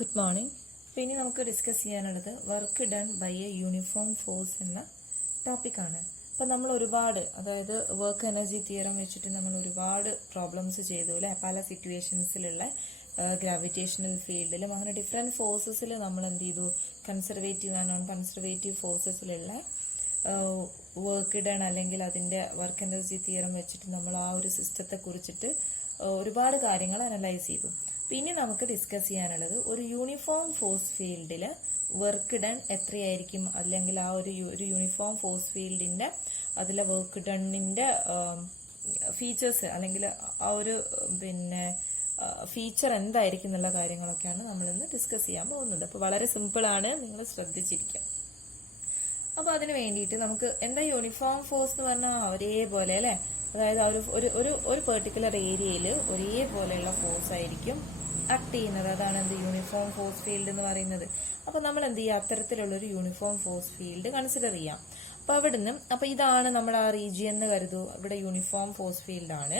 Good morning. അപ്പോൾ ഇനി നമുക്ക് ഡിസ്കസ് ചെയ്യാനുള്ളത് work done by a uniform force എന്ന ടോപ്പിക്കാണ്. അപ്പോൾ നമ്മൾ ഒരുപാട്, അതായത് വർക്ക് എനർജി തിയറം വെച്ചിട്ട് നമ്മൾ ഒരുപാട് പ്രോബ്ലംസ് ചെയ്തു അല്ലേ. പല സിറ്റുവേഷൻസിലുള്ള ഗ്രാവിറ്റേഷണൽ ഫീൽഡിലും അങ്ങനെ ഡിഫറെൻറ്റ് ഫോഴ്സസിൽ നമ്മൾ എന്ത് ചെയ്തു, കൺസർവേറ്റീവ് ആൻഡ് നോൺ കൺസർവേറ്റീവ് ഫോഴ്സസിലുള്ള വർക്ക് ഡൺ അല്ലെങ്കിൽ അതിൻ്റെ വർക്ക് എനർജി തിയറം വെച്ചിട്ട് നമ്മൾ ആ ഒരു സിസ്റ്റത്തെ കുറിച്ചിട്ട് ഒരുപാട് കാര്യങ്ങൾ അനലൈസ് ചെയ്തു. പിന്നെ നമുക്ക് ഡിസ്കസ് ചെയ്യാനുള്ളത് ഒരു യൂണിഫോം ഫോഴ്സ് ഫീൽഡിൽ വർക്ക് ഡൺ എത്രയായിരിക്കും, അല്ലെങ്കിൽ ആ ഒരു യൂണിഫോം ഫോഴ്സ് ഫീൽഡിന്റെ അതിലെ വർക്ക് ഡണ്ണിന്റെ ഫീച്ചേഴ്സ് അല്ലെങ്കിൽ ആ ഒരു ഫീച്ചർ എന്തായിരിക്കും എന്നുള്ള കാര്യങ്ങളൊക്കെയാണ് നമ്മൾ ഇന്ന് ഡിസ്കസ് ചെയ്യാൻ പോകുന്നത്. അപ്പോൾ വളരെ സിമ്പിൾ ആണ്, നിങ്ങൾ ശ്രദ്ധിച്ചിരിക്കുക. അപ്പോൾ അതിന് വേണ്ടിയിട്ട് നമുക്ക് എന്താ യൂണിഫോം ഫോഴ്സ് എന്ന് പറഞ്ഞാൽ ഒരേപോലെ അല്ലേ, അതായത് ഒരു പെർട്ടിക്കുലർ ഏരിയയിൽ ഒരേപോലെയുള്ള ഫോഴ്സ് ആയിരിക്കും ആക്ട് ചെയ്യുന്നത്. അതാണ് എന്ത് യൂണിഫോം ഫോഴ്സ് ഫീൽഡ് എന്ന് പറയുന്നത്. അപ്പൊ നമ്മൾ എന്ത് ചെയ്യുക, അത്തരത്തിലുള്ളൊരു യൂണിഫോം ഫോഴ്സ് ഫീൽഡ് കൺസിഡർ ചെയ്യാം. അപ്പൊ ഇതാണ് നമ്മുടെ ആ റീജിയൻ എന്ന് കരുതൂ. ഇവിടെ യൂണിഫോം ഫോഴ്സ് ഫീൽഡ് ആണ്.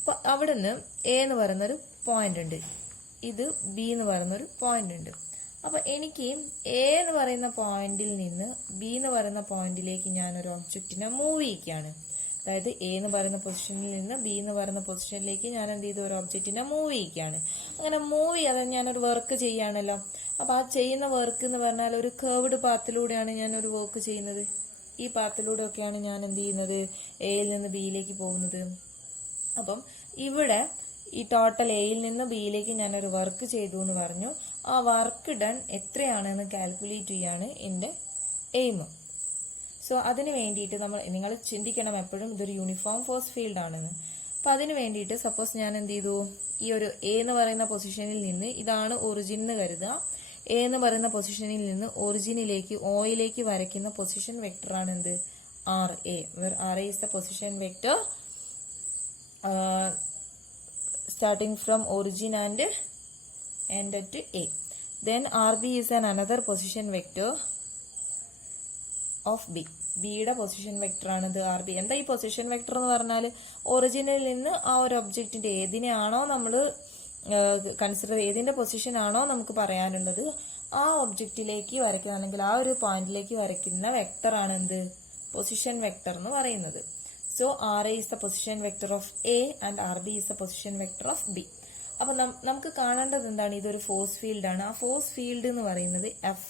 അപ്പൊ അവിടുന്ന് എ എന്ന് പറയുന്നൊരു പോയിന്റ് ഉണ്ട്, ഇത് ബി എന്ന് പറയുന്നൊരു പോയിന്റ് ഉണ്ട്. അപ്പൊ എനിക്ക് എ എന്ന് പറയുന്ന പോയിന്റിൽ നിന്ന് ബി എന്ന് പറയുന്ന പോയിന്റിലേക്ക് ഞാൻ ഒരു ഒബ്ജക്റ്റിനെ മൂവ് ചെയ്യിക്കുകയാണ്. അതായത് എ എന്ന് പറയുന്ന പൊസിഷനിൽ നിന്ന് ബി എന്ന് പറയുന്ന പൊസിഷനിലേക്ക് ഞാൻ എന്ത് ചെയ്തു, ഒരു ഒബ്ജക്റ്റിനെ മൂവ് ചെയ്യിക്കുകയാണ്. അങ്ങനെ മൂവ് ചെയ്യാതെ ഞാനൊരു വർക്ക് ചെയ്യുകയാണല്ലോ. അപ്പൊ ആ ചെയ്യുന്ന വർക്ക് എന്ന് പറഞ്ഞാൽ ഒരു കേർവ്ഡ് പാത്തിലൂടെയാണ് ഞാൻ ഒരു വർക്ക് ചെയ്യുന്നത്. ഈ പാത്തിലൂടെ ഒക്കെയാണ് ഞാൻ എന്ത് ചെയ്യുന്നത്, എയിൽ നിന്ന് ബിയിലേക്ക് പോകുന്നത്. അപ്പം ഇവിടെ ഈ ടോട്ടൽ എയിൽ നിന്ന് ബിയിലേക്ക് ഞാനൊരു വർക്ക് ചെയ്തു എന്ന് പറഞ്ഞു. ആ വർക്ക് ഡൺ എത്രയാണെന്ന് കാൽക്കുലേറ്റ് ചെയ്യാണ് എന്റെ എയിം. സോ അതിന് വേണ്ടിയിട്ട് നിങ്ങൾ ചിന്തിക്കണം എപ്പോഴും ഇതൊരു യൂണിഫോം ഫോഴ്സ് ഫീൽഡ് ആണെന്ന്. അപ്പൊ അതിന് വേണ്ടിയിട്ട് സപ്പോസ് ഞാൻ എന്ത് ചെയ്തു, ഈ ഒരു എ എന്ന് പറയുന്ന പൊസിഷനിൽ നിന്ന്, ഇതാണ് ഒറിജിൻ എന്ന് കരുതുക. എ എന്ന് പറയുന്ന പൊസിഷനിൽ നിന്ന് ഒറിജിനിലേക്ക് ഓയിലേക്ക് വരയ്ക്കുന്ന പൊസിഷൻ വെക്ടർ ആണ് എന്ത്, R A. R A is the position vector starting from origin and end at A. Then RB is another position vector of B. ബിയുടെ പൊസിഷൻ വെക്ടർ ആണിത് ആർ ബി. എന്താ ഈ പൊസിഷൻ വെക്ടർ എന്ന് പറഞ്ഞാൽ, ഒറിജിനിൽ നിന്ന് ആ ഒരു ഒബ്ജക്റ്റിന്റെ ഏതിനെയാണോ നമ്മൾ കൺസിഡർ, ഏതിന്റെ പൊസിഷൻ ആണോ നമുക്ക് പറയാനുള്ളത്, ആ ഒബ്ജക്റ്റിലേക്ക് വരയ്ക്കുന്ന അല്ലെങ്കിൽ ആ ഒരു പോയിന്റിലേക്ക് വരയ്ക്കുന്ന വെക്ടർ ആണ് എന്ത്, പൊസിഷൻ വെക്ടർ എന്ന് പറയുന്നത്. So RA is the position vector of A and RB is the position vector of B. അപ്പൊ നമുക്ക് കാണേണ്ടത് എന്താണ്, ഇതൊരു ഫോഴ്സ് ഫീൽഡ് ആണ്. ആ ഫോഴ്സ് ഫീൽഡ് എന്ന് പറയുന്നത് F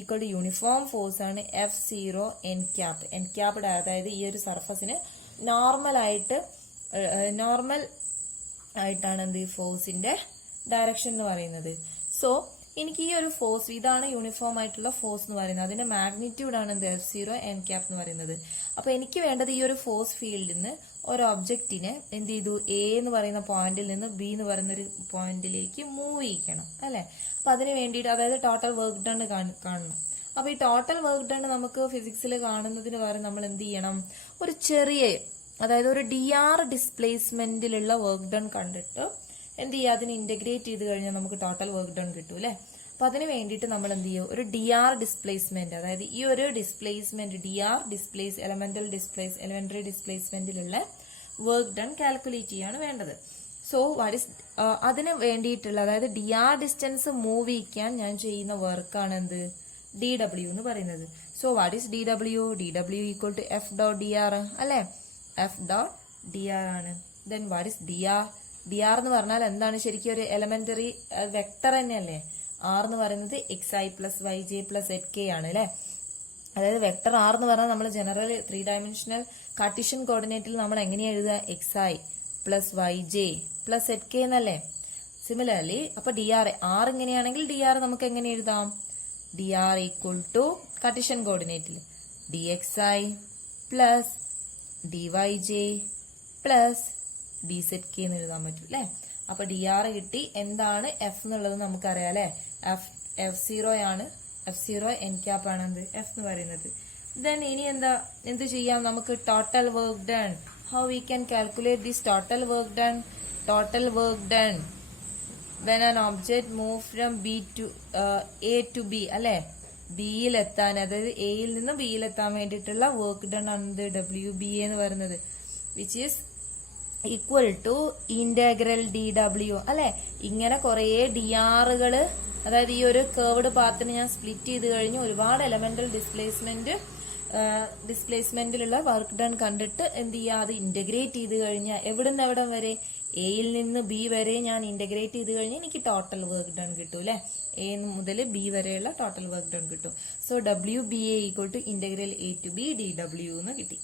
equal to uniform force ആണ് F0 n cap. N capped, അതായത് ഈ ഒരു സർഫസിന് നോർമൽ ആയിട്ടാണ് എന്ത് ഫോഴ്സിന്റെ ഡയറക്ഷൻ എന്ന് പറയുന്നത്. സോ എനിക്ക് ഈ ഒരു ഫോഴ്സ്, ഇതാണ് യൂണിഫോം ആയിട്ടുള്ള ഫോഴ്സ് എന്ന് പറയുന്നത്. അതിന്റെ മാഗ്നിറ്റ്യൂഡ് ആണ് എന്ത്, F0 n ക്യാപ് എന്ന് പറയുന്നത്. അപ്പൊ എനിക്ക് വേണ്ടത് ഈ ഒരു ഫോഴ്സ് ഫീൽഡിൽ നിന്ന് ഒരു ഒബ്ജക്റ്റിനെ എന്ത് ചെയ്തു, എ എന്ന് പറയുന്ന പോയിന്റിൽ നിന്ന് ബി എന്ന് പറയുന്ന ഒരു പോയിന്റിലേക്ക് മൂവ് ചെയ്യിക്കണം അല്ലെ. അപ്പൊ അതിന് വേണ്ടിയിട്ട്, അതായത് ടോട്ടൽ വർക്ക് ഡൺ കാണണം. അപ്പൊ ഈ ടോട്ടൽ വർക്ക് ഡൺ നമുക്ക് ഫിസിക്സിൽ കാണുന്നതിന് പകരം നമ്മൾ എന്ത് ചെയ്യണം, ഒരു ചെറിയ, അതായത് ഒരു dr ഡിസ്പ്ലേസ്മെന്റിലുള്ള വർക്ക് ഡൺ കണ്ടിട്ട് എന്ത് ചെയ്യുക, അതിന് ഇന്റഗ്രേറ്റ് ചെയ്ത് കഴിഞ്ഞാൽ നമുക്ക് ടോട്ടൽ വർക്ക് ഡൺ കിട്ടും അല്ലെ. അപ്പൊ അതിന് വേണ്ടിയിട്ട് നമ്മൾ എന്ത് ചെയ്യും, ഒരു dr ഡിസ്പ്ലേസ്മെന്റ്, അതായത് ഈ ഒരു ഡിസ്പ്ലേസ്മെന്റ് dr എലമെന്ററി ഡിസ്പ്ലേസ്മെന്റിലുള്ള വർക്ക് ഡൺ കാൽക്കുലേറ്റ് ചെയ്യാണ് വേണ്ടത്. സോ വാട്ട് ഇസ് അതിന് വേണ്ടിയിട്ടുള്ള, അതായത് dr ഡിസ്റ്റൻസ് മൂവ് ചെയ്യിക്കാൻ ഞാൻ ചെയ്യുന്ന വർക്കാണ് എന്ത്, dw എന്ന് പറയുന്നത്. So what is dw equal to f dot dr അല്ലെ, f ഡോട്ട് dr ആണ്. ദെൻ വാട്ട് ഇസ് dr എന്ന് പറഞ്ഞാൽ എന്താണ്, ശരിക്കും ഒരു എലമെന്ററി വെക്ടർ തന്നെയല്ലേ. ആർ എന്ന് പറയുന്നത് xi plus yj plus zk ആണ് അല്ലെ. അതായത് വെക്ടർ ആർ എന്ന് പറഞ്ഞാൽ നമ്മൾ ജനറൽ 3 ഡയമെൻഷണൽ കാർട്ടീഷ്യൻ കോർഡിനേറ്റിൽ നമ്മൾ എങ്ങനെയാ എഴുതുക, xi plus yj plus zk എന്നല്ലേ. സിമിലർലി അപ്പൊ dr ആർ ഇങ്ങനെയാണെങ്കിൽ dr നമുക്ക് എങ്ങനെ എഴുതാം, dr ഈക്വൽ ടു കാർട്ടീഷ്യൻ കോർഡിനേറ്റിൽ dxi plus dyj plus dzk എന്ന് എഴുതാൻ പറ്റും അല്ലെ. അപ്പൊ dr കിട്ടി. എന്താണ് f എന്നുള്ളത് നമുക്കറിയാം അല്ലെ, f0 ആണ്, F0 n ക്യാപ് ആണ് എന്ത്, f എന്ന് പറയുന്നത്. ദെൻ ഇനി എന്ത് ചെയ്യാം, നമുക്ക് total work done, how we can calculate this total work done when an object move from A to B അല്ലെ. ബിയിലെത്താൻ, അതായത് എയിൽ നിന്ന് ബിയിലെത്താൻ വേണ്ടിയിട്ടുള്ള വർക്ക് ഡൺ ആണ് WBA എന്ന് പറയുന്നത്, which is equal to integral D W അല്ലെ. ഇങ്ങനെ കുറെ ഡി ആറുകള്, അതായത് ഈ ഒരു കേർവ്ഡ് പാത്തിനെ ഞാൻ സ്പ്ലിറ്റ് ചെയ്ത് കഴിഞ്ഞു ഒരുപാട് എലമെന്റൽ ഡിസ്പ്ലേസ്മെന്റിലുള്ള വർക്ക് ഡൺ കണ്ടിട്ട് എന്ത് ചെയ്യുക, അത് ഇന്റഗ്രേറ്റ് ചെയ്ത് കഴിഞ്ഞാൽ എവിടുന്ന് എവിടം വരെ, എയിൽ നിന്ന് ബി വരെ ഞാൻ ഇന്റഗ്രേറ്റ് ചെയ്ത് കഴിഞ്ഞാൽ എനിക്ക് ടോട്ടൽ വർക്ക് ഡൺ കിട്ടും അല്ലെ. എ മുതൽ ബി വരെയുള്ള ടോട്ടൽ വർക്ക് ഡൺ കിട്ടും. So W B A equal to integral A to B D W എന്ന് കിട്ടി.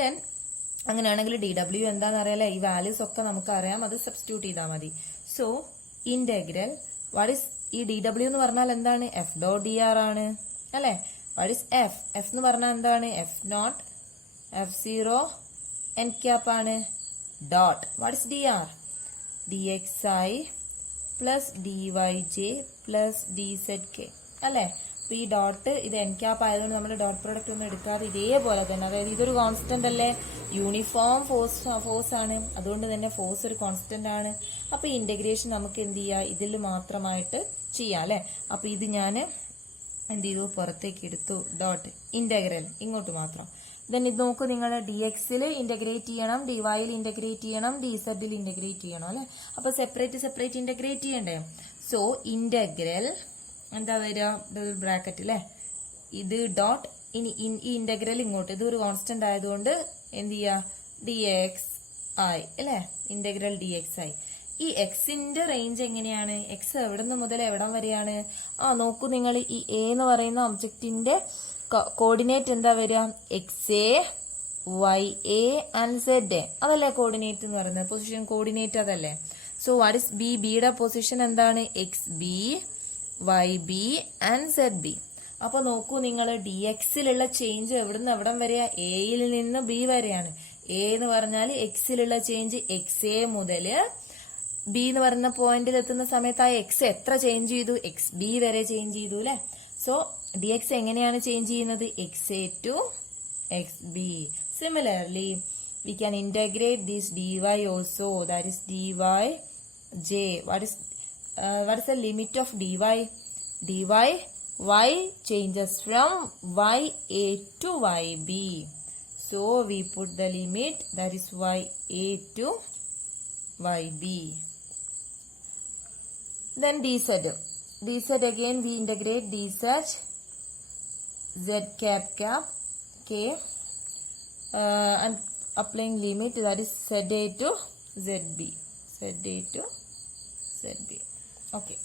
ദെൻ അങ്ങനെയാണെങ്കിൽ ഡി ഡബ്ല്യു എന്താണെന്ന് അറിയാലേ, ഈ വാല്യൂസ് ഒക്കെ നമുക്ക് അറിയാം, അത് സബ്സ്റ്റിറ്റ്യൂട്ട് ചെയ്താൽ മതി. സോ ഇന്റഗ്രൽ വാട്ട് ഇസ് ഈ ഡി ഡബ്ല്യു എന്ന് പറഞ്ഞാൽ എന്താണ്, എഫ് ഡോട്ട് ഡി ആർ ആണ് അല്ലെ. വാട്ട് ഇസ് എഫ്, എഫ് എന്ന് പറഞ്ഞാൽ എന്താണ്, F naught F0 n cap ആണ്. Dot what is D R, D X I plus D Y J plus D Z K അല്ലെ. അപ്പൊ ഈ ഡോട്ട് ഇത് എൻ ക്യാപ്പ് ആയതുകൊണ്ട് നമ്മൾ ഡോട്ട് പ്രോഡക്റ്റ് ഒന്നും എടുക്കാതെ ഇതേപോലെ തന്നെ, അതായത് ഇതൊരു കോൺസ്റ്റന്റ് അല്ലേ, യൂണിഫോം ഫോഴ്സ് ആണ്, അതുകൊണ്ട് തന്നെ ഫോഴ്സ് ഒരു കോൺസ്റ്റന്റ് ആണ്. അപ്പൊ ഈ ഇന്റഗ്രേഷൻ നമുക്ക് എന്ത് ചെയ്യാം, ഇതിൽ മാത്രമായിട്ട് ചെയ്യാം അല്ലെ. അപ്പൊ ഇത് ഞാൻ എന്ത് ചെയ്തു, പുറത്തേക്ക് എടുത്തു, ഡോട്ട് ഇന്റഗ്രൽ ഇങ്ങോട്ട് മാത്രം. ദെൻ ഇത് നോക്കൂ, നിങ്ങൾ ഡി എക്സിൽ ഇന്റഗ്രേറ്റ് ചെയ്യണം, ഡി വൈയിൽ ഇന്റഗ്രേറ്റ് ചെയ്യണം, ഡി സെഡിൽ ഇന്റഗ്രേറ്റ് ചെയ്യണം അല്ലെ. അപ്പൊ സെപ്പറേറ്റ് ഇന്റഗ്രേറ്റ് ചെയ്യണ്ടേ. സോ ഇന്റഗ്രൽ എന്താ വരിക, ബ്രാക്കറ്റ് അല്ലെ, ഇത് ഡോട്ട്, ഇനി ഈ ഇന്റഗ്രൽ ഇങ്ങോട്ട്, ഇത് ഒരു കോൺസ്റ്റന്റ് ആയതുകൊണ്ട് എന്ത് ചെയ്യാ, ഡി എക്സ് ഐ അല്ലെ, ഇന്റഗ്രൽ ഡി എക്സ് ഐ. ഈ എക്സിന്റെ റേഞ്ച് എങ്ങനെയാണ്, എക്സ് എവിടെ നിന്ന് മുതൽ എവിടം വരെയാണ്. നോക്കൂ നിങ്ങൾ, ഈ എ എന്ന് പറയുന്ന ഒബ്ജക്റ്റിന്റെ കോർഡിനേറ്റ് എന്താ വരിക, X A Y A and Z A, അതല്ലേ കോർഡിനേറ്റ് എന്ന് പറയുന്നത്, പൊസിഷൻ കോർഡിനേറ്റ് അതല്ലേ. സോ വാട്ട് ഇസ് ബി, ബിയുടെ പൊസിഷൻ എന്താണ്, X B Y B and Z B. അപ്പൊ നോക്കൂ നിങ്ങൾ, ഡി എക്സിലുള്ള ചേഞ്ച് എവിടുന്ന് എവിടം വരെയാ, എയിൽ നിന്ന് ബി വരെയാണ്. എ എന്ന് പറഞ്ഞാൽ എക്സിലുള്ള ചേഞ്ച് എക്സ് എ മുതൽ ബി എന്ന് പറയുന്ന പോയിന്റിൽ എത്തുന്ന സമയത്ത് ആ എക്സ് എത്ര ചേഞ്ച് ചെയ്തു, എക്സ് ബി വരെ ചേഞ്ച് ചെയ്തു അല്ലെ. സോ ഡി എക്സ് എങ്ങനെയാണ് ചേഞ്ച് ചെയ്യുന്നത്, X A to X B. Similarly we can integrate this D Y also, that is D Y J. What is the limit of D Y, dy y changes from ya to yb, so we put the limit, that is ya to yb. Then dz again we integrate dz z cap k and applying limit, that is za to zb, okay.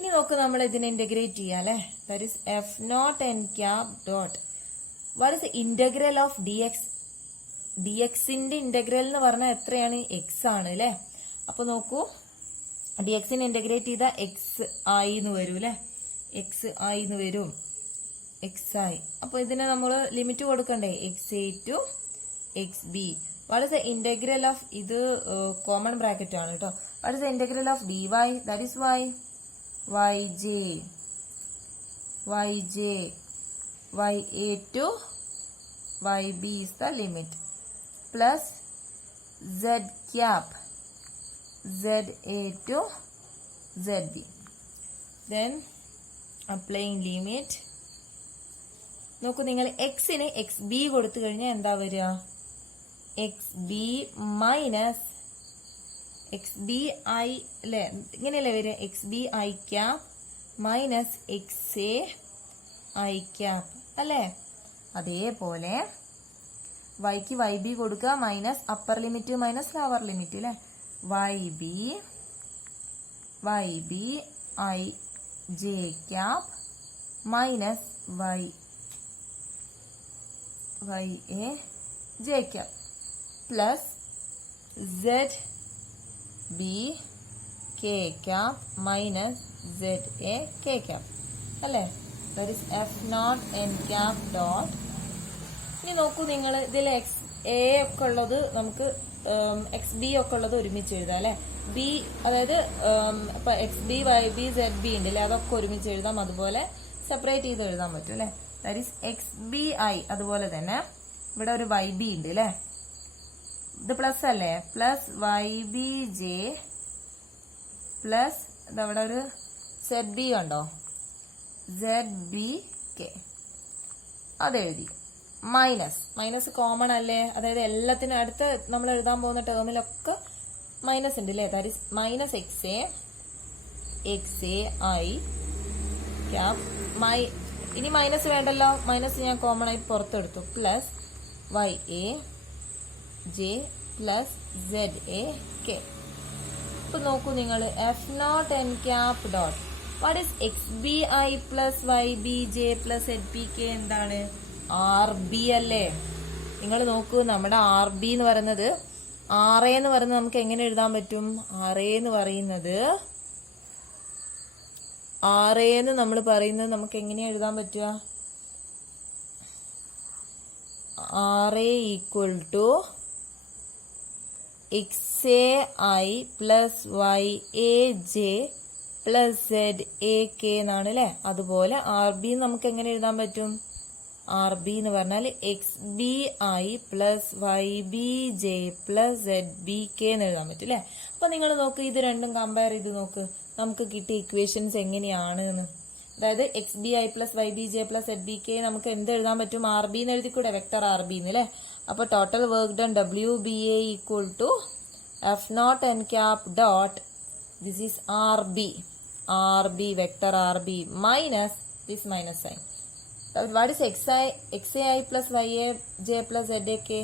ഇനി നോക്ക്, നമ്മൾ ഇതിനെ integrate ചെയ്യാം അല്ലെ. That is F naught N cap dot what is integral of D X. D എക്സിന്റെ integral എന്ന് പറഞ്ഞാൽ എത്രയാണ്, എക്സ് ആണ് അല്ലെ. അപ്പൊ നോക്കൂ, ഡി എക്സിനെ ഇന്റഗ്രേറ്റ് ചെയ്താൽ എക്സ് ആയി എന്ന് വരും അല്ലെ, എക്സ് ആയി എന്ന് വരും, എക്സ് ആയി. അപ്പൊ ഇതിനെ നമ്മൾ ലിമിറ്റ് കൊടുക്കണ്ടേ, X A to X B. What is the integral of, ഇത് കോമൺ ബ്രാക്കറ്റ് ആണ് കേട്ടോ. What is the integral of D Y, that is Y yj ya to yb is the limit, plus z cap za to zb. Then applying limit, നോക്കൂ നിങ്ങൾ, എക്സിന് X B കൊടുത്തു കഴിഞ്ഞാൽ എന്താ വരിക, X B minus X B I അല്ലെ, ഇങ്ങനെയല്ലേ വരിക, X B I cap minus X A I cap അല്ലെ. അതേപോലെ വൈക്ക് വൈ ബി കൊടുക്കുക, minus upper limit minus lower limit അല്ലെ, Y B I J cap minus Y A J cap plus Z B K cap minus Z A K cap അല്ലെ. That is F naught N cap dot. ഇനി നോക്കൂ നിങ്ങൾ, ഇതിൽ X A ഒക്കെ ഉള്ളത് നമുക്ക് X B ഒക്കെ ഉള്ളത് ഒരുമിച്ച് എഴുതാം അല്ലെ. ബി അതായത് ഇപ്പൊ X B Y B Z B ഉണ്ട് അല്ലെ, അതൊക്കെ ഒരുമിച്ച് എഴുതാം, അതുപോലെ സെപ്പറേറ്റ് ചെയ്ത് എഴുതാൻ പറ്റും അല്ലെ. That is X B I, അതുപോലെ തന്നെ ഇവിടെ ഒരു വൈ ബി ഉണ്ട് അല്ലെ, ഇത് പ്ലസ് അല്ലേ, plus Y B J plus ഇതവിടെ ഒരു സെഡ് ബി കണ്ടോ, സെഡ് ബി കെ അതെഴുതി. മൈനസ് കോമൺ അല്ലേ, അതായത് എല്ലാത്തിനും അടുത്ത് നമ്മൾ എഴുതാൻ പോകുന്ന ടേമിലൊക്കെ മൈനസ് ഉണ്ട് അല്ലേ. That is minus X A I cap ഇനി മൈനസ് വേണ്ടല്ലോ, മൈനസ് ഞാൻ കോമൺ ആയി പുറത്തെടുത്തു, plus Y A J plus Z A K. ഇപ്പൊ നോക്കൂ നിങ്ങൾ, F naught N cap dot what is X B I plus Y B J plus Z P K എന്താണ്? R B അല്ലേ. നിങ്ങൾ നോക്കൂ, നമ്മുടെ ആർ ബി എന്ന് പറയുന്നത് ആർ എ എന്ന് പറയുന്നത് നമുക്ക് എങ്ങനെ എഴുതാൻ പറ്റും? ആർ എ എന്ന് പറയുന്നത് നമ്മൾ പറയുന്നത് നമുക്ക് എങ്ങനെയാ എഴുതാൻ പറ്റുക? R A equal to X A I plus Y A J plus Z A K എന്നാണ് അല്ലെ. അതുപോലെ ആർ ബി നമുക്ക് എങ്ങനെ എഴുതാൻ പറ്റും? ആർ ബി എന്ന് പറഞ്ഞാൽ X B I plus Y B J plus Z B K എന്ന് എഴുതാൻ പറ്റും അല്ലെ. അപ്പൊ നിങ്ങൾ നോക്ക്, ഇത് രണ്ടും കമ്പയർ ചെയ്ത് നോക്ക്, നമുക്ക് കിട്ടിയ ഇക്വേഷൻസ് എങ്ങനെയാണ് എന്ന്. അതായത് X B I plus Y B J plus Z B K നമുക്ക് എന്ത് എഴുതാൻ പറ്റും? ആർ ബി എന്ന് എഴുതിക്കൂടെ, വെക്ടർ ആർ ബി എന്ന് അല്ലെ. അപ്പൊ total work done W B A equal to F naught N cap dot this is R B vector R B minus this minus sign. What is X A I plus Y A J plus Z A K?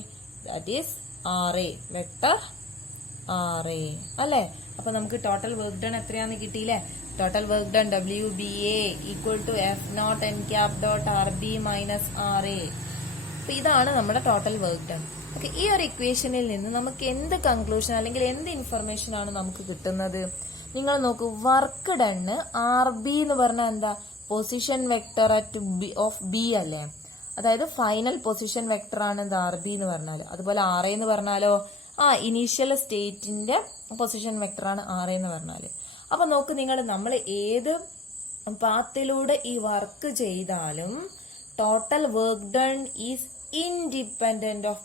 That is R A vector R A അല്ലെ. അപ്പൊ നമുക്ക് total work done എത്രയാന്ന് കിട്ടിയില്ലേ? Total work done W B A equal to F naught N cap dot R B minus R A. അപ്പൊ ഇതാണ് നമ്മുടെ total work done. Okay, ഈ ഒരു ഇക്വേഷനിൽ നിന്ന് നമുക്ക് എന്ത് കൺക്ലൂഷൻ അല്ലെങ്കിൽ എന്ത് ഇൻഫർമേഷൻ ആണ് നമുക്ക് കിട്ടുന്നത്? നിങ്ങൾ നോക്കൂ, വർക്ക് ഡണ്ണ് ആർ ബി എന്ന് പറഞ്ഞാൽ എന്താ? Position vector at B of B അല്ലേ. അതായത് ഫൈനൽ പൊസിഷൻ വെക്ടർ ആണ് ഇത് ആർ ബി എന്ന് പറഞ്ഞാൽ. അതുപോലെ ആർ എ എന്ന് പറഞ്ഞാലോ ഇനീഷ്യൽ സ്റ്റേറ്റിന്റെ പൊസിഷൻ വെക്ടർ ആണ് ആർ എ എന്ന് പറഞ്ഞാല്. അപ്പൊ നോക്ക് നിങ്ങൾ, നമ്മൾ ഏത് പാത്തിലൂടെ ഈ വർക്ക് ചെയ്താലും total work done is independent of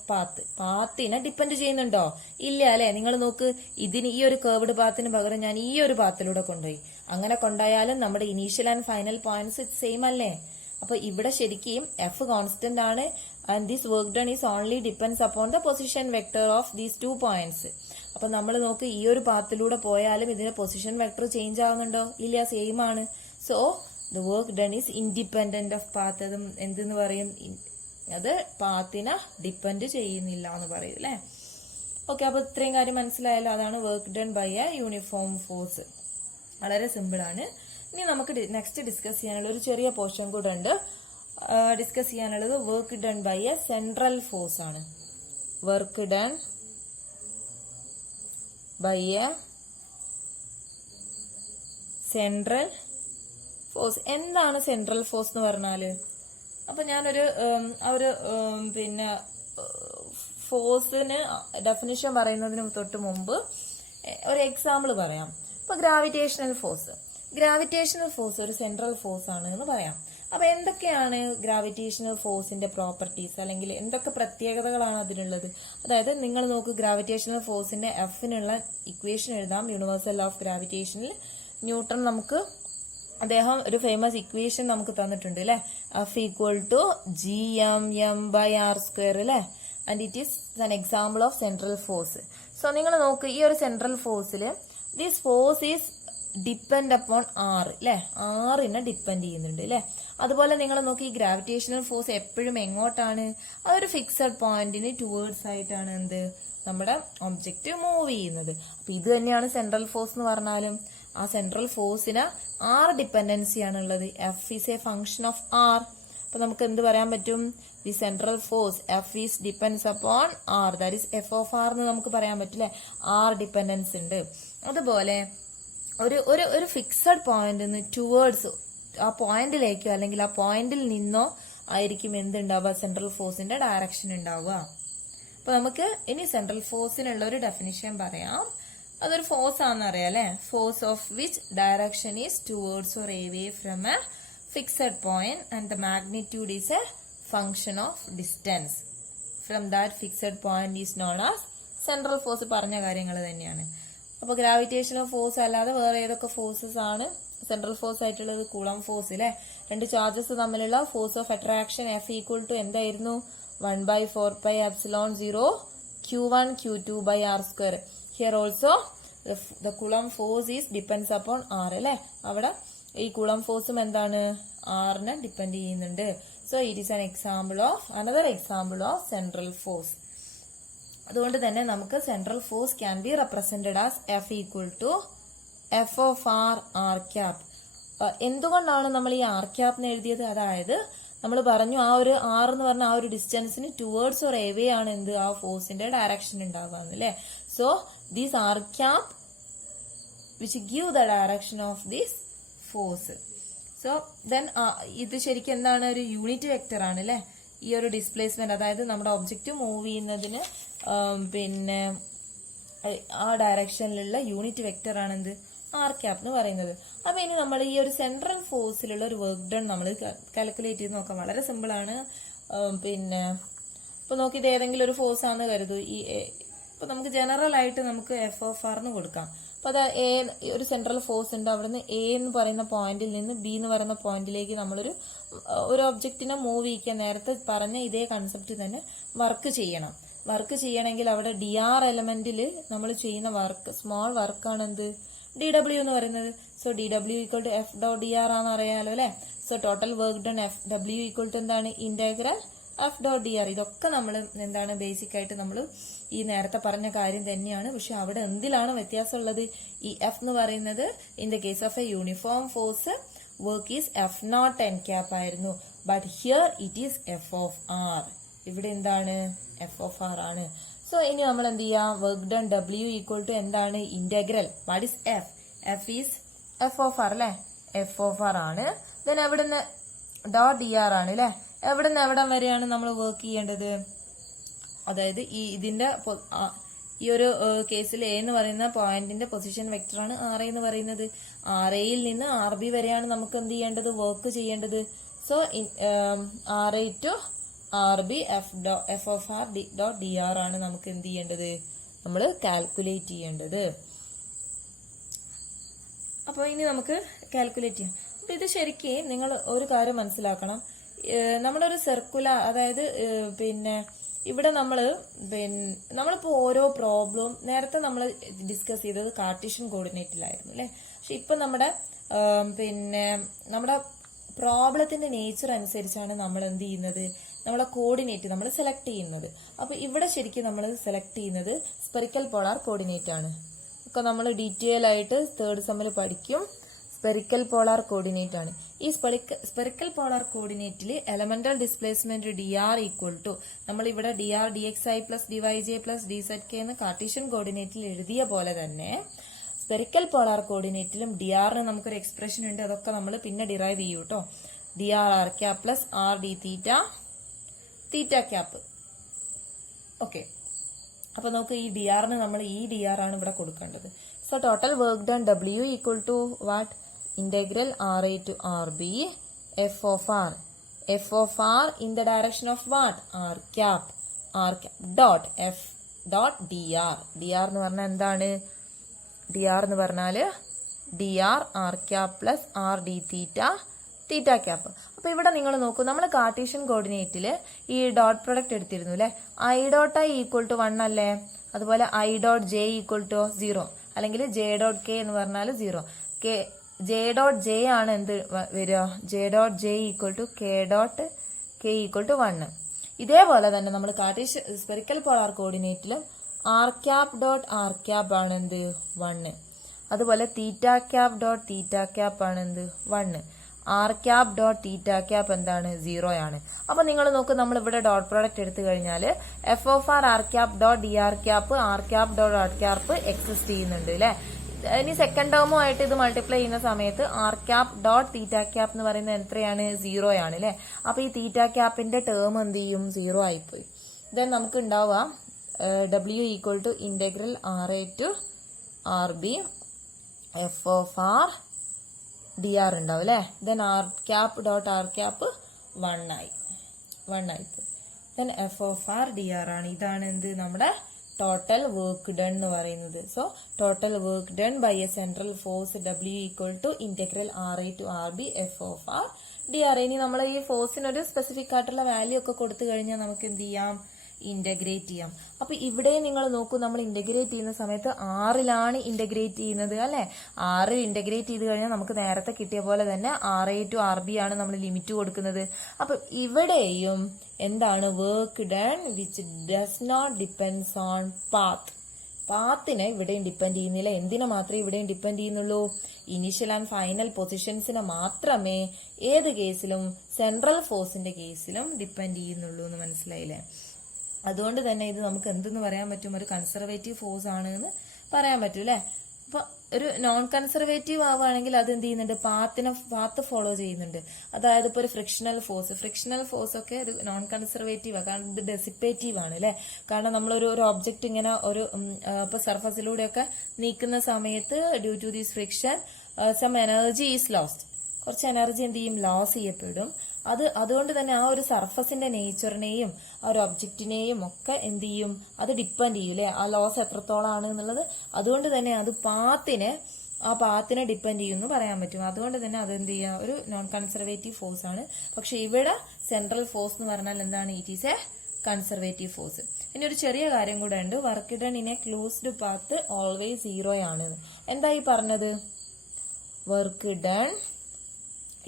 പാത്തിനെ ഡിപ്പെൻഡ് ചെയ്യുന്നുണ്ടോ? ഇല്ല അല്ലെ. നിങ്ങൾ നോക്ക്, ഇതിന് ഈ ഒരു കേർവ്ഡ് പാത്തിന് പകരം ഞാൻ ഈ ഒരു പാത്തിലൂടെ കൊണ്ടുപോയി, അങ്ങനെ കൊണ്ടുപോയാലും നമ്മുടെ initial and final points same അല്ലേ. അപ്പൊ ഇവിടെ ശരിക്കും എഫ് കോൺസ്റ്റന്റ് ആണ് and this work done is only depends upon the position vector of these 2 points. അപ്പൊ നമ്മൾ നോക്ക്, ഈ ഒരു പാത്തിലൂടെ പോയാലും ഇതിന്റെ പൊസിഷൻ വെക്ടർ ചേഞ്ച് ആവുന്നുണ്ടോ? ഇല്ല, സെയിം ആണ്. So the work done is independent of path. അത് എന്തെന്ന് പറയും? അത് പാത്തിനെ ഡിപ്പെൻഡ് ചെയ്യുന്നില്ല എന്ന് പറയും അല്ലെ. ഓക്കെ, അപ്പൊ ഇത്രയും കാര്യം മനസ്സിലായല്ലോ. അതാണ് work done by a uniform force. വളരെ സിമ്പിൾ ആണ്. ഇനി നമുക്ക് നെക്സ്റ്റ് ഡിസ്കസ് ചെയ്യാനുള്ള ഒരു ചെറിയ പോർഷൻ കൂടെ ഉണ്ട്. ഡിസ്കസ് ചെയ്യാനുള്ളത് work done by a central force ആണ്. Work done by a central force. എന്താണ് സെൻട്രൽ ഫോഴ്സ് എന്ന് പറഞ്ഞാല്? അപ്പൊ ഞാനൊരു പിന്നെ ഫോഴ്സിന് ഡെഫിനിഷൻ പറയുന്നതിന് തൊട്ട് മുമ്പ് ഒരു എക്സാമ്പിൾ പറയാം. ഇപ്പൊ ഗ്രാവിറ്റേഷണൽ ഫോഴ്സ് ഒരു സെൻട്രൽ ഫോഴ്സ് ആണ് എന്ന് പറയാം. അപ്പൊ എന്തൊക്കെയാണ് ഗ്രാവിറ്റേഷണൽ ഫോഴ്സിന്റെ പ്രോപ്പർട്ടീസ്, അല്ലെങ്കിൽ എന്തൊക്കെ പ്രത്യേകതകളാണ് അതിനുള്ളത്? അതായത് നിങ്ങൾ നോക്ക്, ഗ്രാവിറ്റേഷണൽ ഫോഴ്സിന്റെ എഫിനുള്ള ഇക്വേഷൻ എഴുതാം. യൂണിവേഴ്സൽ ഓഫ് ഗ്രാവിറ്റേഷനിൽ ന്യൂട്ടൺ നമുക്ക് അദ്ദേഹം ഒരു ഫേമസ് ഇക്വേഷൻ നമുക്ക് തന്നിട്ടുണ്ട് അല്ലെ. F equal to G M M by R square അല്ലെ. And it is an example of central force. So നിങ്ങൾ നോക്ക്, ഈ ഒരു സെൻട്രൽ ഫോഴ്സിൽ this force is depend upon R അല്ലെ. ആറിനെ ഡിപ്പെൻഡ് ചെയ്യുന്നുണ്ട് അല്ലെ. അതുപോലെ നിങ്ങൾ നോക്കി, ഈ ഗ്രാവിറ്റേഷണൽ ഫോഴ്സ് എപ്പോഴും എങ്ങോട്ടാണ്? അതൊരു ഫിക്സഡ് പോയിന്റിന് ടുവേർഡ്സ് ആയിട്ടാണ് എന്ത് നമ്മുടെ ഒബ്ജക്റ്റ് മൂവ് ചെയ്യുന്നത്. അപ്പൊ ഇത് തന്നെയാണ് സെൻട്രൽ ഫോഴ്സ് എന്ന് പറഞ്ഞാലും. ആ സെൻട്രൽ ഫോഴ്സിന് ആർ ഡിപ്പെൻഡൻസി ആണുള്ളത്. F is a function of R. അപ്പൊ നമുക്ക് എന്ത് പറയാൻ പറ്റും? The central force F is depends upon R, that is F of R എന്ന് നമുക്ക് പറയാൻ പറ്റില്ലേ. ആർ ഡിപ്പെൻഡൻസ് ഉണ്ട്. അതുപോലെ ഒരു ഫിക്സഡ് പോയിന്റ് ടുവേർഡ്സ് ആ പോയിന്റിലേക്കോ അല്ലെങ്കിൽ ആ പോയിന്റിൽ നിന്നോ ആയിരിക്കും എന്തുണ്ടാവുക? സെൻട്രൽ ഫോഴ്സിന്റെ ഡയറക്ഷൻ ഉണ്ടാവുക. അപ്പൊ നമുക്ക് ഇനി സെൻട്രൽ ഫോഴ്സിനുള്ള ഒരു ഡെഫിനിഷൻ പറയാം. അതൊരു ഫോഴ്സ് ആണെന്ന് അറിയാം അല്ലെ. Force of which direction is towards or away from A fixed point and the magnitude is a function of distance from that fixed point is known as central force. പറഞ്ഞ കാര്യങ്ങൾ തന്നെയാണ്. അപ്പൊ gravitational force അല്ലാതെ വേറെ ഏതൊക്കെ forces ആണ് central force ആയിട്ടുള്ളത്? Coulomb force അല്ലെ. രണ്ട് ചാർജസ് തമ്മിലുള്ള force of attraction F equal to എന്തായിരുന്നു? 1/4πε0 q1 q2 by r square. Here also the Coulomb force is depends upon r അല്ലെ. അവിടെ ഈ Coulomb ഫോഴ്സും എന്താണ്? r-നെ ഡിപ്പെൻഡ് ചെയ്യുന്നുണ്ട്. So it is an example of another example of central force. അതുകൊണ്ട് തന്നെ നമുക്ക് central force can be represented as F equal to F of R R cap. എന്തുകൊണ്ടാണ് നമ്മൾ ഈ ആർ ക്യാപ്ന്ന് എഴുതിയത്? അതായത് നമ്മൾ പറഞ്ഞു ആ ഒരു ആർ എന്ന് പറഞ്ഞ ആ ഒരു ഡിസ്റ്റൻസിന് ടുവേർഡ്സ് ഓർ എവേ ആണ് എന്ത് ആ ഫോഴ്സിന്റെ ഡയറക്ഷൻ ഉണ്ടാവുക അല്ലേ. So these are cap which give the direction of this force. So then ഇത് ശരിക്കും എന്താണ്? ഒരു യൂണിറ്റ് വെക്ടർ ആണ് അല്ലെ. ഈ ഒരു ഡിസ്പ്ലേസ്മെന്റ്, അതായത് നമ്മുടെ ഒബ്ജക്റ്റ് മൂവ് ചെയ്യുന്നതിന് പിന്നെ ആ ഡയറക്ഷനിലുള്ള യൂണിറ്റ് വെക്ടർ ആണ് എന്ത്? ആർ ക്യാപ് എന്ന് പറയുന്നത്. അപ്പൊ ഇനി നമ്മൾ ഈ ഒരു സെൻട്രൽ ഫോഴ്സിലുള്ള ഒരു വർക്ക് ഡൺ നമ്മൾ കാൽക്കുലേറ്റ് ചെയ്ത് നോക്കാം. വളരെ സിമ്പിൾ ആണ്. പിന്നെ ഇപ്പൊ നോക്കി ഇത് ഏതെങ്കിലും ഒരു ഫോഴ്സ് ആണെന്ന് കരുതൂ. ഇപ്പൊ നമുക്ക് ജനറൽ ആയിട്ട് നമുക്ക് എഫ് ഓഫ് ആർ എന്ന് കൊടുക്കാം. അപ്പൊ അത് ഒരു സെൻട്രൽ ഫോഴ്സ് ഉണ്ട്. അവിടുന്ന് എ എന്ന് പറയുന്ന പോയിന്റിൽ നിന്ന് ബി എന്ന് പറയുന്ന പോയിന്റിലേക്ക് നമ്മളൊരു ഒബ്ജക്റ്റിനെ മൂവ് ചെയ്യിക്കാൻ നേരത്തെ പറഞ്ഞ ഇതേ കൺസെപ്റ്റ് തന്നെ വർക്ക് ചെയ്യണം. വർക്ക് ചെയ്യണമെങ്കിൽ അവിടെ ഡി ആർ എലമെന്റിൽ നമ്മൾ ചെയ്യുന്ന വർക്ക് സ്മോൾ വർക്കാണ് എന്ത്? ഡി ഡബ്ല്യു എന്ന് പറയുന്നത്. So D W equal to F dot D R ആണെന്ന് അറിയാലോ അല്ലെ. So total work done F W equal to എന്താണ്? Integral F dot D R. ഇതൊക്കെ നമ്മൾ എന്താണ് ബേസിക് ആയിട്ട് നമ്മൾ ഈ നേരത്തെ പറഞ്ഞ കാര്യം തന്നെയാണ്. പക്ഷെ അവിടെ എന്തിലാണ് വ്യത്യാസമുള്ളത്? ഈ എഫ് എന്ന് പറയുന്നത് in the case of a uniform force work is F naught N cap ആയിരുന്നു. But here it is F of R. ഇവിടെ എന്താണ്? എഫ് ഓഫ് ആർ ആണ്. സോ ഇനി നമ്മൾ എന്ത് ചെയ്യാം? Work done W equal to എന്താണ്? Integral what is F? F is F of R അല്ലെ. എഫ് ഓഫ് ആർ ആണ്. ദെൻ എവിടുന്ന് ഡോട്ട് ഡി ആർ ആണ് അല്ലെ. എവിടുന്ന് എവിടം വരെയാണ് നമ്മൾ വർക്ക് ചെയ്യേണ്ടത്? അതായത് ഇതിന്റെ ഈ ഒരു കേസിൽ എ എന്ന് പറയുന്ന പോയിന്റിന്റെ പൊസിഷൻ വെക്ടർ ആണ് ആർ എന്ന് പറയുന്നത്. ആർ എയിൽ നിന്ന് ആർ ബി വരെയാണ് നമുക്ക് എന്ത് ചെയ്യേണ്ടത്? വർക്ക് ചെയ്യേണ്ടത്. So R A to R B F of R dot D R ആണ് നമുക്ക് എന്ത് ചെയ്യേണ്ടത്? നമ്മൾ കാൽക്കുലേറ്റ് ചെയ്യേണ്ടത്. അപ്പൊ ഇനി നമുക്ക് കാൽക്കുലേറ്റ് ചെയ്യാം. അപ്പൊ ഇത് ശരിക്കും നിങ്ങൾ ഒരു കാര്യം മനസ്സിലാക്കണം. നമ്മുടെ ഒരു സർക്കുലർ, അതായത് പിന്നെ ഇവിടെ നമ്മളിപ്പോ ഓരോ പ്രോബ്ലവും നേരത്തെ നമ്മൾ ഡിസ്കസ് ചെയ്തത് കാർട്ടീഷ്യൻ കോർഡിനേറ്റിലായിരുന്നു അല്ലെ. പക്ഷെ ഇപ്പൊ നമ്മുടെ പ്രോബ്ലത്തിന്റെ നേച്ചർ അനുസരിച്ചാണ് നമ്മൾ എന്ത് ചെയ്യുന്നത്? നമ്മളെ കോർഡിനേറ്റ് നമ്മൾ സെലക്ട് ചെയ്യുന്നത്. അപ്പൊ ഇവിടെ ശരിക്കും നമ്മൾ സെലക്ട് ചെയ്യുന്നത് സ്പെറിക്കൽ പോളാർ കോർഡിനേറ്റ് ആണ്. ഒക്കെ നമ്മൾ ഡീറ്റെയിൽ ആയിട്ട് തേർഡ് സെമ്മിൽ പഠിക്കും. സ്പെറിക്കൽ പോളാർ കോർഡിനേറ്റ് ആണ്. ഈ സ്പെറിക്കൽ പോളാർ കോർഡിനേറ്റിൽ elemental displacement D R equal to നമ്മൾ ഇവിടെ D R D X I plus D Y J plus D Z K എന്ന് കാർട്ടീഷ്യൻ കോർഡിനേറ്റിൽ എഴുതിയ പോലെ തന്നെ സ്പെറിക്കൽ പോളാർ കോർഡിനേറ്റിലും ഡി ആറിന് നമുക്കൊരു എക്സ്പ്രഷൻ ഉണ്ട്. അതൊക്കെ നമ്മൾ പിന്നെ ഡിറൈവ് ചെയ്യൂ കേട്ടോ. D R R cap plus R D theta theta cap. Okay, അപ്പൊ നമുക്ക് ഈ ഡി ആറിന് നമ്മൾ ഈ ഡി ആർ ആണ് ഇവിടെ കൊടുക്കേണ്ടത്. So total work done W equal to what? Integral R A to R B F of R. F of R in the direction of what? R cap dot F dot D R. D R എന്ന് പറഞ്ഞാൽ എന്താണ്? D R എന്ന് പറഞ്ഞാല് D R R cap plus R D theta theta cap. അപ്പൊ ഇവിടെ നിങ്ങൾ നോക്കൂ, നമ്മൾ കാർട്ടീഷ്യൻ കോർഡിനേറ്റില് ഈ ഡോട്ട് പ്രൊഡക്റ്റ് എടുത്തിരുന്നു അല്ലെ. I dot I equal to 1 അല്ലേ. അതുപോലെ I dot J equal to 0 അല്ലെങ്കിൽ ജെ ഡോട്ട് കെ എന്ന് പറഞ്ഞാൽ 0. ജെ ഡോട്ട് ജെ ആണ് എന്ത് വരിക? J dot J equal to K dot K equal to 1. ഇതേപോലെ തന്നെ നമ്മൾ കാർട്ടീഷ്യൻ സ്പെറിക്കൽ പോളാർ കോർഡിനേറ്റിലും R cap dot R cap ആണ് എന്ത്? 1. അതുപോലെ theta cap dot theta cap ആണ് എന്ത്? 1. R cap dot theta cap എന്താണ്? 0 ആണ്. അപ്പൊ നിങ്ങൾ നോക്ക്, നമ്മൾ ഇവിടെ ഡോട്ട് പ്രോഡക്റ്റ് എടുത്തു കഴിഞ്ഞാൽ F of R R cap dot D R cap R cap dot R cap exist ചെയ്യുന്നുണ്ട് അല്ലെ. ഇനി സെക്കൻഡ് ടേമുമായിട്ട് ഇത് മൾട്ടിപ്ലൈ ചെയ്യുന്ന സമയത്ത് R cap dot theta cap എന്ന് പറയുന്നത് എത്രയാണ്? 0 ആണ് അല്ലെ. അപ്പൊ ഈ തീറ്റ ക്യാപിന്റെ ടേം എന്ത് ചെയ്യും? 0 ആയിപ്പോയി. ദെൻ നമുക്ക് ഉണ്ടാവുക W equal to integral R A to R B F of R D R ഉണ്ടാവും അല്ലെ. Then R cap dot R cap 1 ആയിപ്പോയി. Then F of R D R ആണ്. ഇതാണ് എന്ത്? നമ്മുടെ ടോട്ടൽ വർക്ക് ഡൺ എന്ന് പറയുന്നത്. So total work done by a central force W equal to integral RA to RB F of R dr. ഇനി നമ്മൾ ഈ ഫോഴ്സിനൊരു സ്പെസിഫിക് ആയിട്ടുള്ള വാല്യൂ ഒക്കെ കൊടുത്തു കഴിഞ്ഞാൽ നമുക്ക് എന്ത് ചെയ്യാം, ഇന്റഗ്രേറ്റ് ചെയ്യാം. അപ്പൊ ഇവിടെ നിങ്ങൾ നോക്കൂ, നമ്മൾ ഇന്റഗ്രേറ്റ് ചെയ്യുന്ന സമയത്ത് ആറിലാണ് ഇന്റഗ്രേറ്റ് ചെയ്യുന്നത് അല്ലെ. ആറിൽ ഇന്റഗ്രേറ്റ് ചെയ്ത് കഴിഞ്ഞാൽ നമുക്ക് നേരത്തെ കിട്ടിയ പോലെ തന്നെ RA ടു RB ആണ് നമ്മൾ ലിമിറ്റ് കൊടുക്കുന്നത്. അപ്പൊ ഇവിടെയും എന്താണ്, work done which does not depends on path. പാത്തിനെ ഇവിടെയും ഡിപ്പെൻഡ് ചെയ്യുന്നില്ല. എന്തിനെ മാത്രമേ ഇവിടെയും ഡിപ്പെൻഡ് ചെയ്യുന്നുള്ളൂ, ഇനീഷ്യൽ ആൻഡ് ഫൈനൽ പൊസിഷൻസിനെ മാത്രമേ ഏത് കേസിലും സെൻട്രൽ ഫോഴ്സിന്റെ കേസിലും ഡിപ്പെൻഡ് ചെയ്യുന്നുള്ളൂ എന്ന് മനസ്സിലായില്ലേ. അതുകൊണ്ട് തന്നെ ഇത് നമുക്ക് എന്തെന്ന് പറയാൻ പറ്റും, ഒരു കൺസർവേറ്റീവ് ഫോഴ്സ് ആണ് എന്ന് പറയാൻ പറ്റും അല്ലെ. അപ്പൊ ഒരു നോൺ കൺസർവേറ്റീവ് ആവുകയാണെങ്കിൽ അത് എന്ത് ചെയ്യുന്നുണ്ട്, പാത്ത് ഫോളോ ചെയ്യുന്നുണ്ട്. അതായത് ഇപ്പൊ ഒരു ഫ്രിക്ഷണൽ ഫോഴ്സ് ഒക്കെ ഒരു നോൺ കൺസർവേറ്റീവ് ആണ്, കാരണം ഇത് ഡെസിപ്പേറ്റീവ് ആണ് അല്ലെ. കാരണം നമ്മളൊരു ഒബ്ജക്റ്റ് ഇങ്ങനെ ഒരു ഇപ്പൊ സർഫസിലൂടെയൊക്കെ നീക്കുന്ന സമയത്ത് due to this friction some energy is lost, കുറച്ച് എനർജി എന്ത് ചെയ്യും, ലോസ് ചെയ്യപ്പെടും. അതുകൊണ്ട് തന്നെ ആ ഒരു സർഫസിന്റെ നേച്ചറിനെയും ആ ഒരു ഒബ്ജക്റ്റിനെയും ഒക്കെ എന്ത് ചെയ്യും, അത് ഡിപ്പെൻഡ് ചെയ്യും അല്ലെ, ആ ലോസ് എത്രത്തോളാണ് എന്നുള്ളത്. അതുകൊണ്ട് തന്നെ അത് പാത്തിനെ ഡിപ്പെൻഡ് ചെയ്യുമെന്ന് പറയാൻ പറ്റും. അതുകൊണ്ട് തന്നെ അത് എന്ത് ചെയ്യുക, ഒരു നോൺ കൺസർവേറ്റീവ് ഫോഴ്സ് ആണ്. പക്ഷെ ഇവിടെ സെൻട്രൽ ഫോഴ്സ് എന്ന് പറഞ്ഞാൽ എന്താണ്, it is a conservative force. ഇനി ഒരു ചെറിയ കാര്യം കൂടെ ഉണ്ട്, work done in a closed path always 0 ആണ്. എന്തായി പറഞ്ഞത്, work done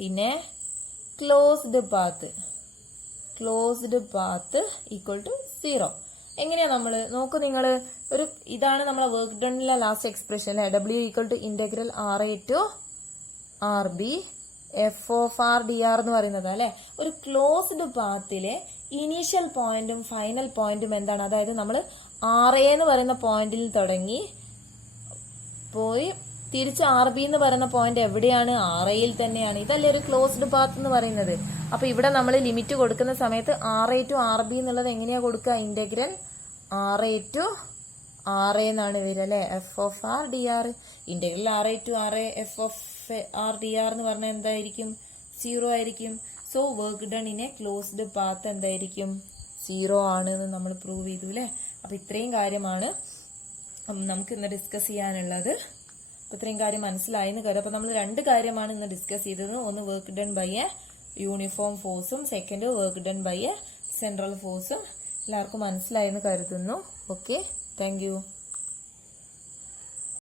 in a closed path equal to 0. എങ്ങനെയാ നമ്മൾ നോക്കൂ, നിങ്ങൾ ഒരു ഇതാണ് നമ്മളെ വർക്ക് ഡണിലെ ലാസ്റ്റ് എക്സ്പ്രഷൻ അല്ലെ, W equal to integral RA to RB F of R dr എന്ന് പറയുന്നത് അല്ലെ. ഒരു ക്ലോസ്ഡ് പാത്തിലെ ഇനീഷ്യൽ പോയിന്റും ഫൈനൽ പോയിന്റും എന്താണ്, അതായത് നമ്മൾ RA എന്ന് പറയുന്ന പോയിന്റിൽ തുടങ്ങി പോയി തിരിച്ച് RB എന്ന് പറയുന്ന പോയിന്റ് എവിടെയാണ്, RAയിൽ തന്നെയാണ്. ഇതല്ലേ ഒരു ക്ലോസ്ഡ് പാത്ത് എന്ന് പറയുന്നത്. അപ്പൊ ഇവിടെ നമ്മൾ ലിമിറ്റ് കൊടുക്കുന്ന സമയത്ത് RA ടു RB എന്നുള്ളത് എങ്ങനെയാ കൊടുക്കുക, ഇന്റഗ്രൽ RA ടു RA എന്നാണ് വരിക അല്ലെ, F of R dr. Integral RA to RA F of R dr എന്ന് പറഞ്ഞാൽ എന്തായിരിക്കും, 0 ആയിരിക്കും. So work done in a closed path എന്തായിരിക്കും, 0 ആണ് എന്ന് നമ്മൾ പ്രൂവ് ചെയ്തു അല്ലെ. അപ്പൊ ഇത്രയും കാര്യമാണ് നമുക്ക് ഇന്ന് ഡിസ്കസ് ചെയ്യാനുള്ളത്. ഇത്രയും കാര്യം മനസ്സിലായെന്ന് കരുതും. അപ്പൊ നമ്മൾ 2 കാര്യമാണ് ഇന്ന് ഡിസ്കസ് ചെയ്തത്. ഒന്ന് work done by a uniform ഫോഴ്സും second work done by a central ഫോഴ്സും. എല്ലാവർക്കും മനസ്സിലായെന്ന് കരുതുന്നു. Okay, thank U.